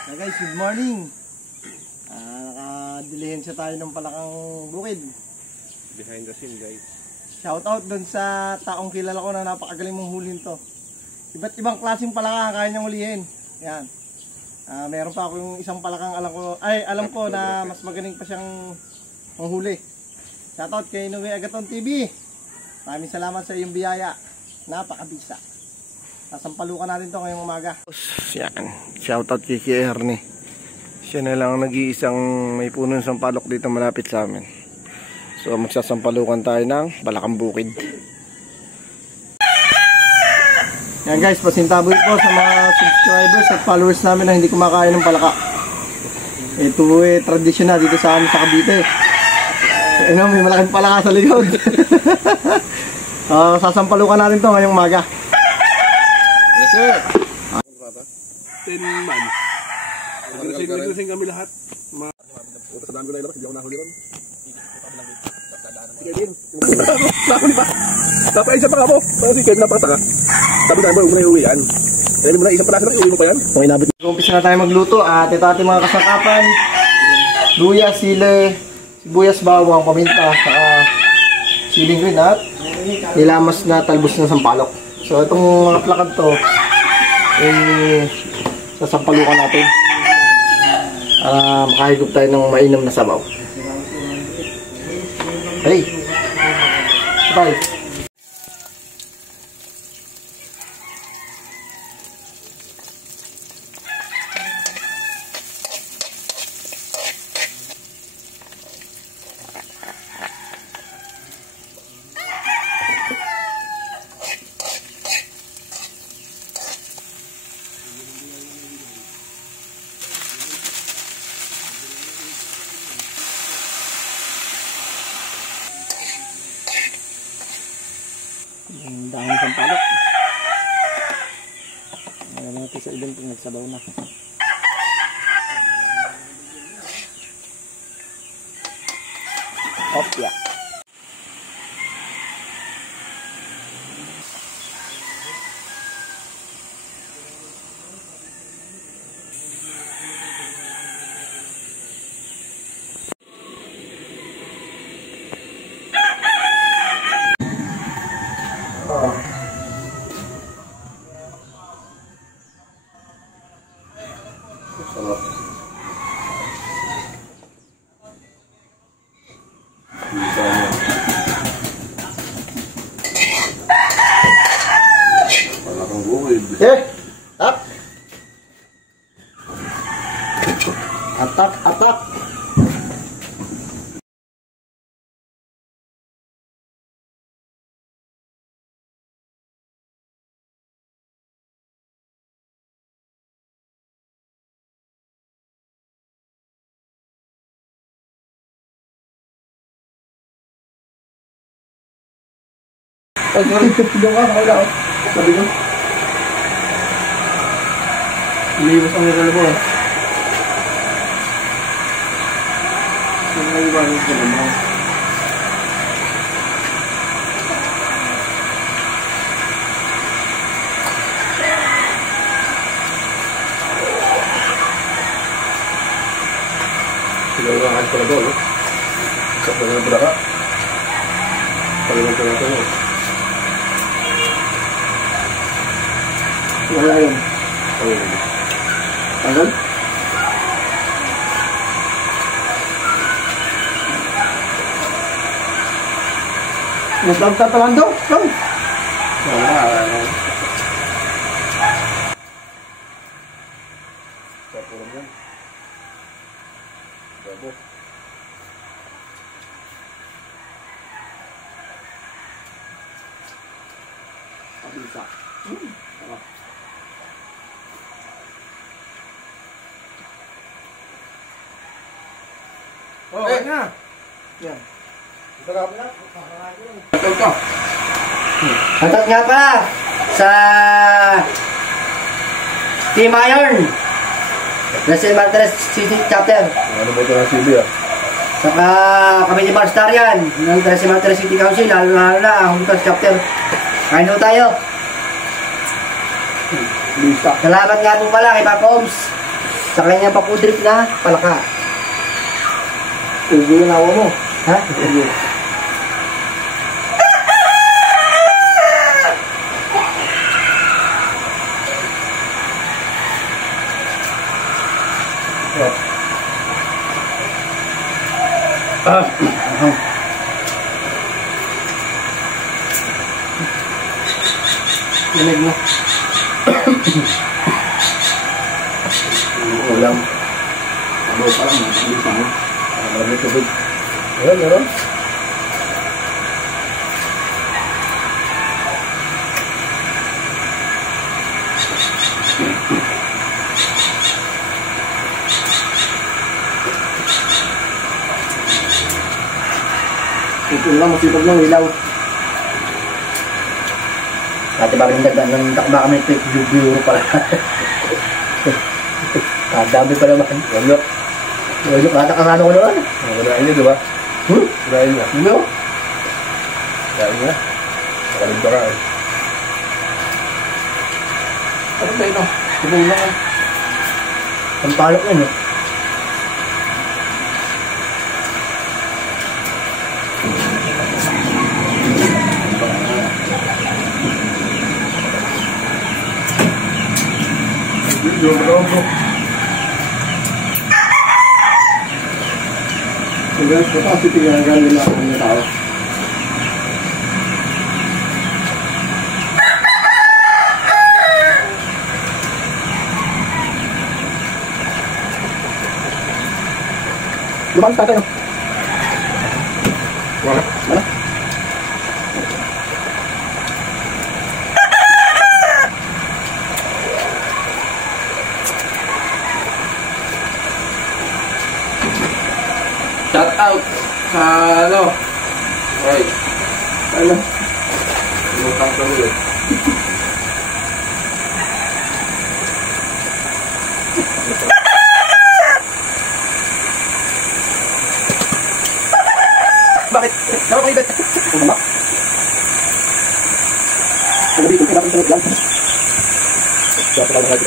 So guys, good morning. Nakadilihensiya tayo ng palakang bukid. Behind the scene, guys. Shout out dun sa taong kilala ko na napakagaling mong hulin to. Iba't ibang klaseng palaka kaya niyang hulihin. Yan. Meron pa ako yung isang palakang alam ko na mas magaling pa siyang manghuli. Shout out kay Noe Agaton TV. Maraming salamat sa iyong biyaya. Napakabisa. Sasampalukan natin to ngayong umaga. Yan. Shoutout kay Ernie. Siya na lang nag-iisang may puno ng sampalok dito malapit sa amin. So magsasampalukan tayo ng balakang bukid. Yan guys, pasintaboy po sa mga subscribers at followers namin na hindi kumakain ng palaka. Ito tradisyon na dito sa amin sa Cavite. May malaking palaka sa likod. Sasampalukan natin to ngayong umaga. Yes, sir. 10 months. Naglasing kami lahat. Sa dami ko na ilabas, hindi ako nahuli ron. Sige din. Nahuli pa. Tapos isa pa ka po. Kasi kahit napakataka. Sabi tayo mo, huwag mo na iuwi yan. Kaya mo na isang pala iuwi mo pa yan. Okay, nabit. Umpisa na tayo magluto at ito ating mga kasangkapan. Luya, sile, sibuyas, bawang, paminta, saka siling green at nilamas na talbos ng sampalok. So itong mga plakad to sasampalukan natin. Makahigop tayo ng mainam na sabaw. Hey! Bye! Ang daming sampalok. Ayan natin sa ibang pag nagsabaw na. Opya. Sarap. Bisa niya. Palakang bukid. Tap! Atak, atak! Pag doon ka, wala ako. Sabi ko. Iliwas ang nilala mo. Saan na iwanan ka naman? Silawakan ko na doon. Sa mga braka. Pagawag ko na ito. Wala yun. Tanggal? Mas nagtatalan daw? Come! Wala. Kapulang yan. Gabo. Pabisa. Oh, okay na. Yan. Sarap na. Ito ko. Hatat nga pa sa Team Iron. Lasal Martires City Chapter. Ano ba ito ng CB ah? Saka kami ni Barstar yan. Ng Lasal Martires City Council. Lalo na ang Humitas Chapter. Kain ho tayo. Lisa. Salamat nga po pala kay Papa Oms. Sa kanya pa pudrip na palaka. Ugo yung awa mo. Ha? Ugo. Lamig mo. Ulam. Ano pa lang, mabilis ako. Marami tubig. Ayun, meron. Ito lang, masipag ng ilaw. Dati ba rin dagdan ng takba kami ito, euro pala. Dami pa naman. Wala. Wala, katakasano ko naman. Kurain niya, di ba? Kurain niya. Ano? Kurain niya. Nakalig ka eh. Ano ba ito? Tumulong lang. Ang palok yan eh. Yung bro. Hanggang capacity hanggang nila ang tao. Lumang tatay no? Wala. Wala? Shout out sa ano? Ay. Ano? Lutang sa ulit. Bakit? Nakakaibat. Umamak. Kung dito, kailangan ito lang. Siya pa lang.